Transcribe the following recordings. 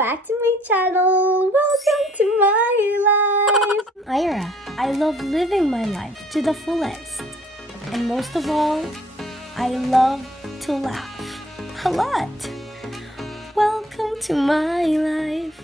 back to my channel. Welcome to my life. Ira, I love living my life to the fullest. And most of all, I love to laugh a lot. Welcome to my life.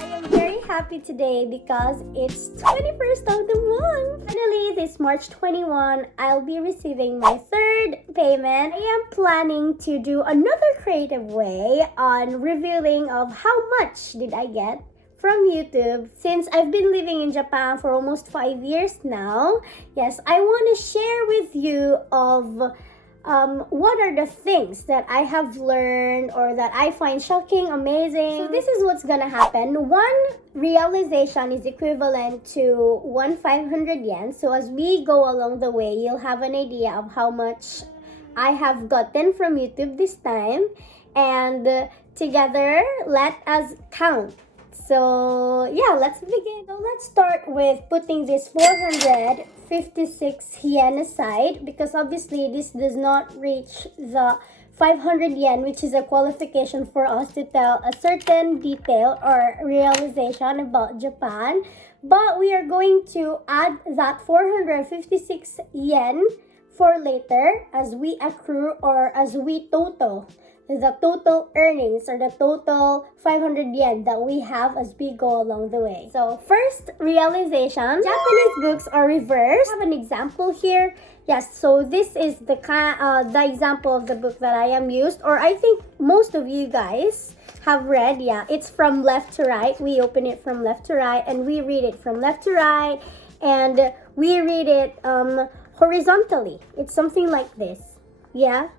I am very happy today because it's 21st of the month. Finally, this March 21, I'll be receiving my third payment. I am planning to do another creative way on revealing of how much did I get from YouTube since I've been living in Japan for almost 5 years now. Yes, I want to share with you of what are the things that I have learned or that I find shocking, amazing. So this is what's gonna happen. One realization is equivalent to 1,500 yen. So as we go along the way, you'll have an idea of how much I have gotten from YouTube this time. And together, let us count. So yeah, let's begin. So let's start with putting this 456 yen aside because obviously this does not reach the 500 yen, which is a qualification for us to tell a certain detail or realization about Japan. But we are going to add that 456 yen for later as we accrue or as we total the total earnings or the total 500 yen that we have as we go along the way. So first realization, Japanese books are reversed. I have an example here. Yes, so this is the example of the book that I am used, or I think most of you guys have read. Yeah, it's from left to right. We open it from left to right and we read it from left to right, and we read it horizontally. It's something like this. Yeah.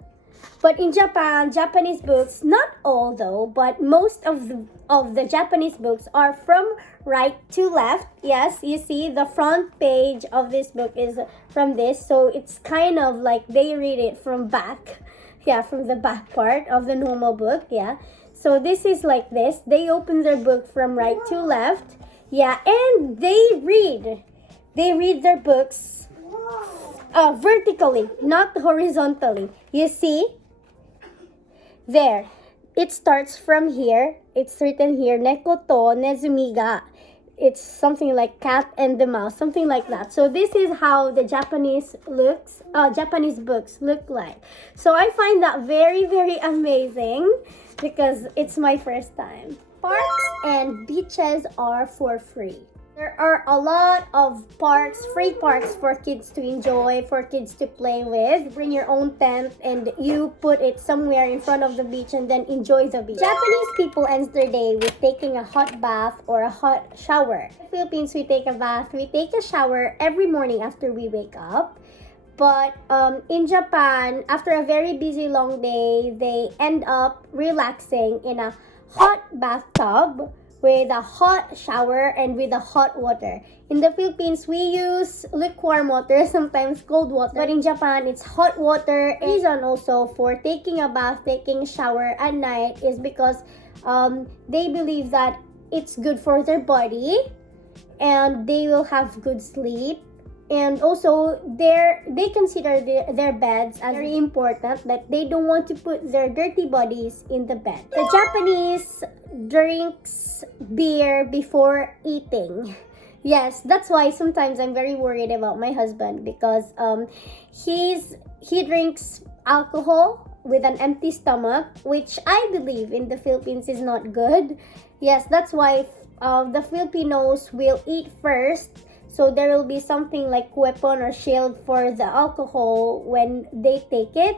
But in Japan, Japanese books, not all though, but most of the Japanese books are from right to left. Yes, you see the front page of this book is from this, so it's kind of like they read it from back. Yeah, from the back part of the normal book. Yeah, so this is like this. They open their book from right to left. Yeah, and they read their books vertically, not horizontally. You see? There. It starts from here. It's written here, Neko to Nezumi ga. It's something like cat and the mouse, something like that. So this is how the Japanese books look like. So I find that very, very amazing because it's my first time. Parks and beaches are for free. There are a lot of parks, free parks for kids to enjoy, for kids to play with. Bring your own tent and you put it somewhere in front of the beach and then enjoy the beach. Japanese people end their day with taking a hot bath or a hot shower. In the Philippines, we take a bath, we take a shower every morning after we wake up. But in Japan, after a very busy long day, they end up relaxing in a hot bathtub with a hot shower and with a hot water. In the Philippines, we use lukewarm water, sometimes cold water. But in Japan, it's hot water. The reason also for taking a bath, taking a shower at night is because they believe that it's good for their body and they will have good sleep. And also, they consider their beds as very important, that they don't want to put their dirty bodies in the bed. The Japanese drinks beer before eating. Yes, that's why sometimes I'm very worried about my husband because he drinks alcohol with an empty stomach, which I believe in the Philippines is not good. Yes, that's why the Filipinos will eat first. So there will be something like weapon or shield for the alcohol when they take it.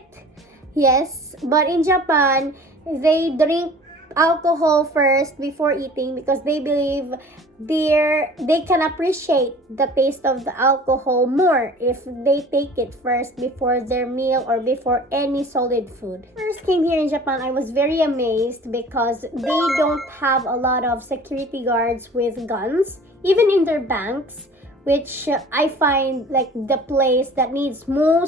Yes, but in Japan, they drink alcohol first before eating because they believe they can appreciate the taste of the alcohol more if they take it first before their meal or before any solid food. First came here in Japan, I was very amazed because they don't have a lot of security guards with guns, even in their banks, which I find like the place that needs more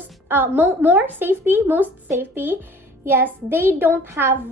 safety. Yes, they don't have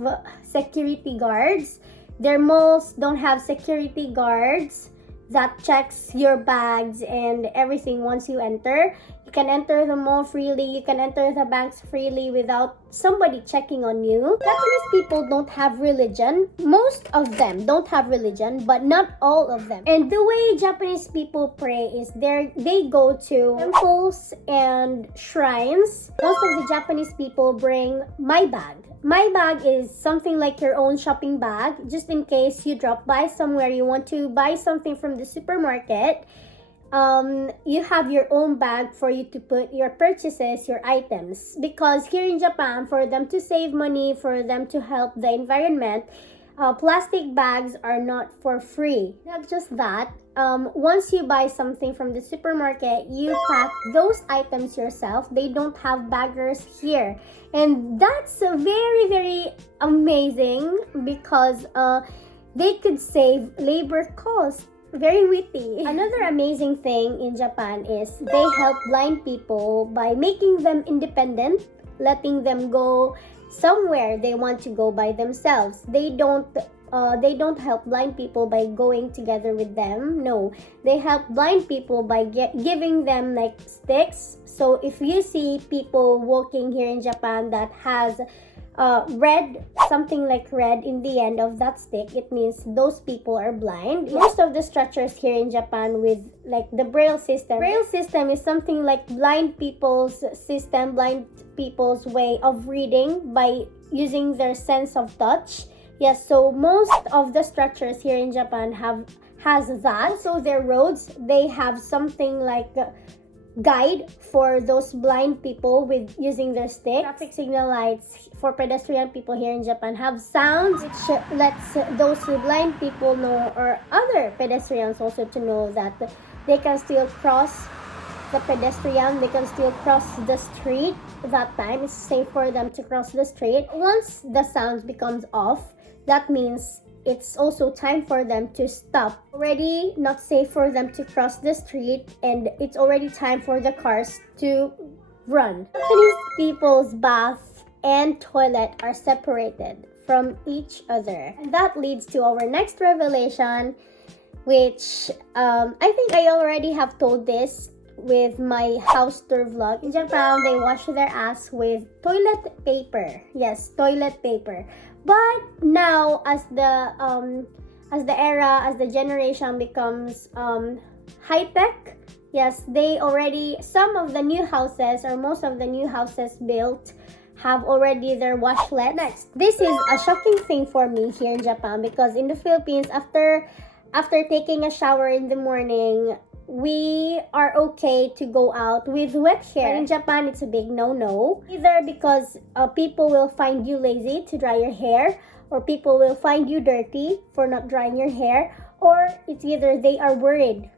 security guards. Their malls don't have security guards. that checks your bags and everything once you enter. You can enter the mall freely, you can enter the banks freely without somebody checking on you. Japanese people don't have religion. Most of them don't have religion, but not all of them. And the way Japanese people pray is they go to temples and shrines. Most of the Japanese people bring my bag. My bag is something like your own shopping bag, just in case you drop by somewhere, you want to buy something from the supermarket. You have your own bag for you to put your purchases, your items. Because here in Japan, for them to save money, for them to help the environment, plastic bags are not for free. Not just that, once you buy something from the supermarket, you pack those items yourself. They don't have baggers here. And that's very, very amazing because they could save labor costs. Very witty. Another amazing thing in Japan is they help blind people by making them independent, letting them go somewhere they want to go by themselves. They don't help blind people by going together with them. No, they help blind people by giving them like sticks. So if you see people walking here in Japan that has red, something like red in the end of that stick, it means those people are blind. Most of the structures here in Japan with like the braille system. Braille system is something like blind people's system, blind people's way of reading by using their sense of touch. Yes, so most of the structures here in Japan has that. So their roads, they have something like guide for those blind people with using their stick. Traffic signal lights for pedestrian people here in Japan have sounds which lets those blind people know, or other pedestrians also, to know that they can still cross the pedestrian, they can still cross the street. That time it's safe for them to cross the street. Once the sounds becomes off, that means it's also time for them to stop. Already not safe for them to cross the street, and it's already time for the cars to run. Japanese people's bath and toilet are separated from each other. And that leads to our next revelation, which I think I already have told this with my house tour vlog. In Japan, they wash their ass with toilet paper. Yes, toilet paper. But now, as the generation becomes high tech, yes, some of the new houses, or most of the new houses built, have already their washlet. Next, this is a shocking thing for me here in Japan, because in the Philippines, after taking a shower in the morning, we are okay to go out with wet hair. In Japan, it's a big no-no. Either because people will find you lazy to dry your hair, or people will find you dirty for not drying your hair, or it's either they are worried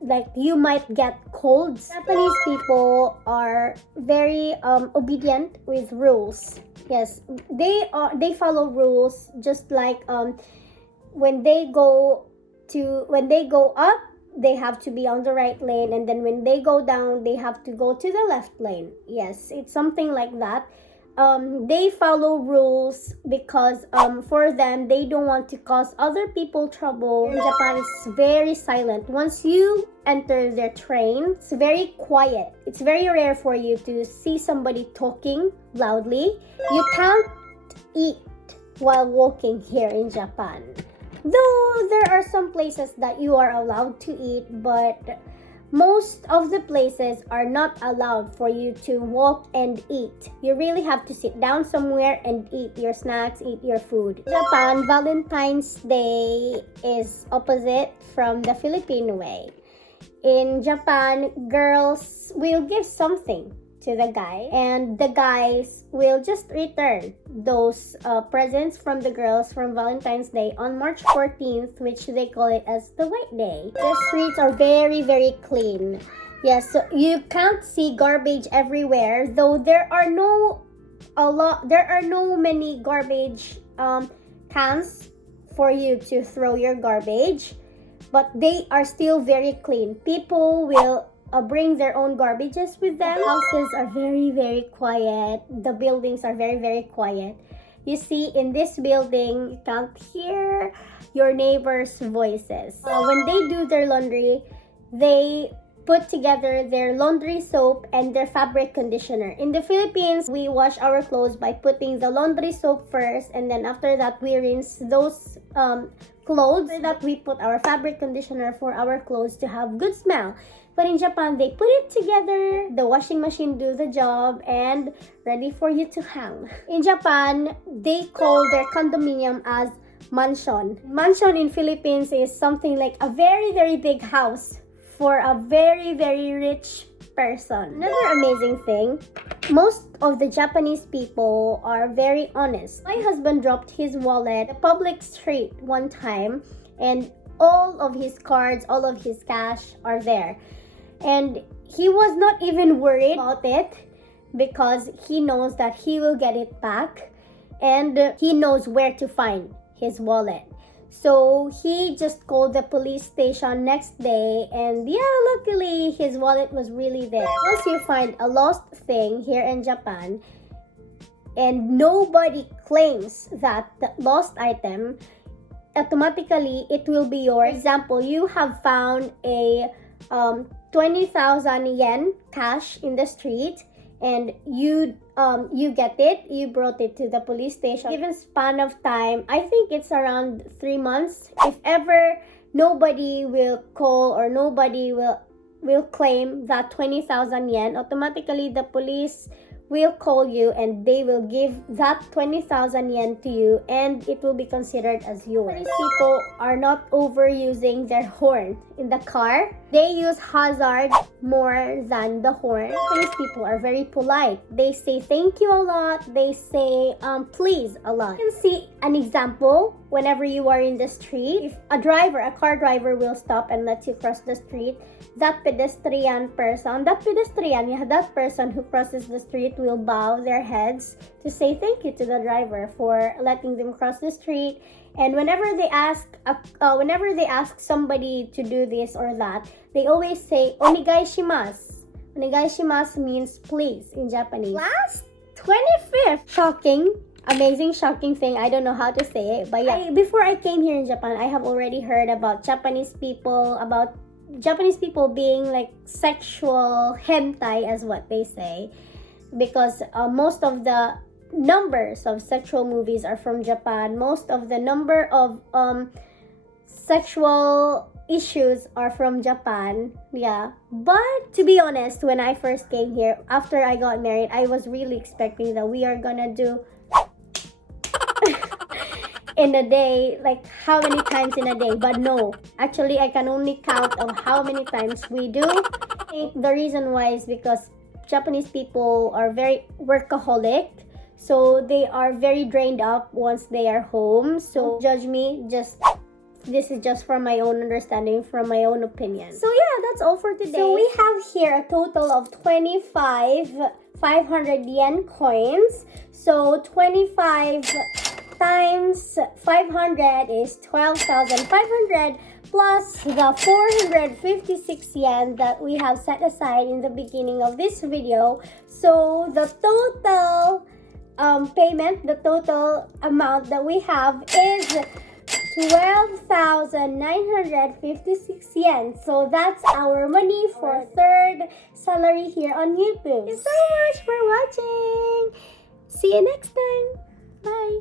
like you might get colds. Japanese people are very obedient with rules. Yes, they follow rules, just like when they go up, they have to be on the right lane, and then when they go down, they have to go to the left lane. Yes, it's something like that. They follow rules because for them, they don't want to cause other people trouble. In Japan, it's very silent. Once you enter their train, it's very quiet. It's very rare for you to see somebody talking loudly. You can't eat while walking here in Japan. Though there are some places that you are allowed to eat, but most of the places are not allowed for you to walk and eat. You really have to sit down somewhere and eat your snacks, eat your food. In Japan, Valentine's Day is opposite from the Philippine way. In Japan, girls will give something to the guy, and the guys will just return those presents from the girls from Valentine's Day on March 14th, which they call it as the White Day. The streets are very, very clean. Yes, so you can't see garbage everywhere, though there are no many garbage cans for you to throw your garbage, but they are still very clean. People will bring their own garbages with them. Houses are very, very quiet. The buildings are very, very quiet. you see in this building, you can't hear your neighbors' voices. When they do their laundry, they put together their laundry soap and their fabric conditioner. In the Philippines, we wash our clothes by putting the laundry soap first, and then after that, we rinse those clothes. After that, we put our fabric conditioner for our clothes to have good smell. But in Japan, they put it together, the washing machine do the job, and ready for you to hang. In Japan, they call their condominium as mansion. Mansion in Philippines is something like a very, very big house for a very, very rich person. Another amazing thing, most of the Japanese people are very honest. My husband dropped his wallet in a public street one time, and all of his cards, all of his cash are there. And he was not even worried about it because he knows that he will get it back, and he knows where to find his wallet. So he just called the police station next day, and yeah, luckily his wallet was really there. Once you find a lost thing here in Japan and nobody claims that the lost item, automatically it will be yours. For example, you have found a 20,000 yen cash in the street, and you get it, you brought it to the police station. Given span of time, I think it's around 3 months. If ever nobody will call or nobody will claim that 20,000 yen, automatically the police will call you and they will give that 20,000 yen to you, and it will be considered as yours. These people are not overusing their horn in the car. They use hazard more than the horn. These people are very polite. They say thank you a lot. They say please a lot. You can see an example whenever you are in the street. If a car driver will stop and let you cross the street, that person who crosses the street will bow their heads to say thank you to the driver for letting them cross the street. And whenever they ask somebody to do this or that, they always say Onegaishimasu. Onegaishimasu means please in Japanese. Last 25th, amazing shocking thing. I don't know how to say it, but yeah. Before I came here in Japan, I have already heard about Japanese people being like sexual hentai, as what they say, because most of the numbers of sexual movies are from Japan. Most of the number of sexual issues are from Japan. Yeah, but to be honest, when I first came here, after I got married, I was really expecting that we are gonna do in a day, like how many times in a day, but no, actually I can only count of how many times we do. I think the reason why is because Japanese people are very workaholic, so they are very drained up once they are home. So judge me, this is just from my own understanding, from my own opinion. So yeah, that's all for today. So we have here a total of 25 500 yen coins. So 25 times 500 is 12,500 plus the 456 yen that we have set aside in the beginning of this video. So the total payment, the total amount that we have is 12,956 yen. So that's our money for third salary here on YouTube. Thank you so much for watching. See you next time. Bye.